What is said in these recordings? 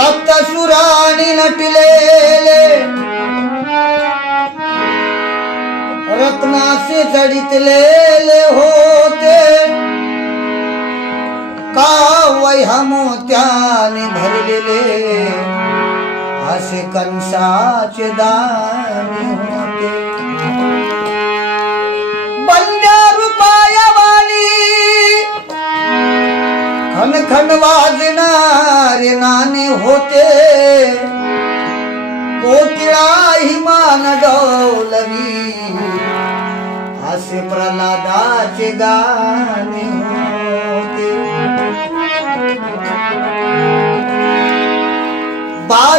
सप्तसुराणी नटलेले रत्नासे जडितलेले हो वैहमोत्याने भरलेले. असे कंसाचे दाने होते. बंड्या रुपायवानी खन खन वाजणारे नाणे होते. कोकिळा हिमान डौलवी असे प्रल्हादाचे गाणे होते.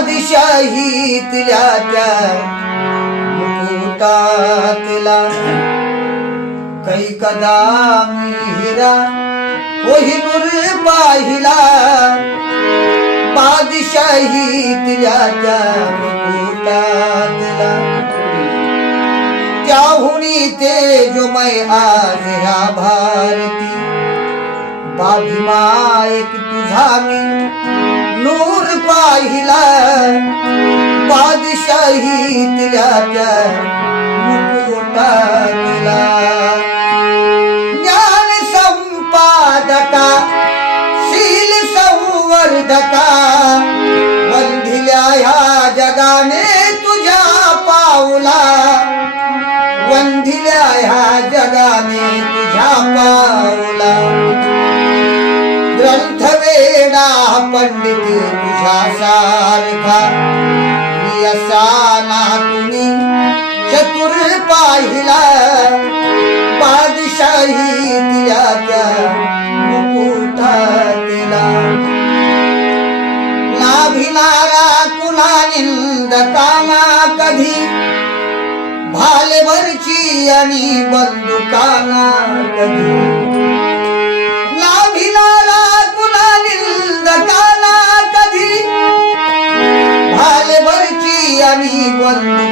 बादशाहीतल्या त्या मुकुटातला. कै कदा मी हिरा कोहिनूर पाहिला. बादशाहीतल्या त्या मुकुटातला. त्याहुनी तेजोमय आज ह्या भारती बाभिमा एक तुझा मी नूर पाहिला. बादशाहीतल्या त्या मुकुटातला ज्ञान संपादका शील संवर्धका वंधिल्या ह्या जगाने तुझ्या पावला. वंधिल्या ह्या जगाने तुझ्या पावला. पंडित तुझ्या सारखा. मी असा नातुनी चतुर पाहिला. बादशाही तिला त्या मुकुटातिला नाभिनारा कुणा निंदकाना कधी? भालेवरची आणि बंदुकाना कधी?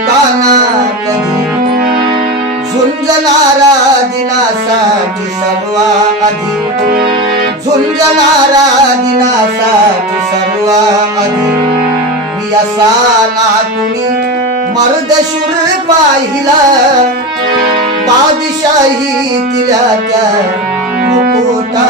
बंदुकाना कधी? झुंजणारा दिनासाठी सर्वा आधी झुंजणारा दिनासाठी सर्वा आधी मी असा ना नातुनी मर्दशूर पाहिला. बादशाही तिला त्या मुकुटा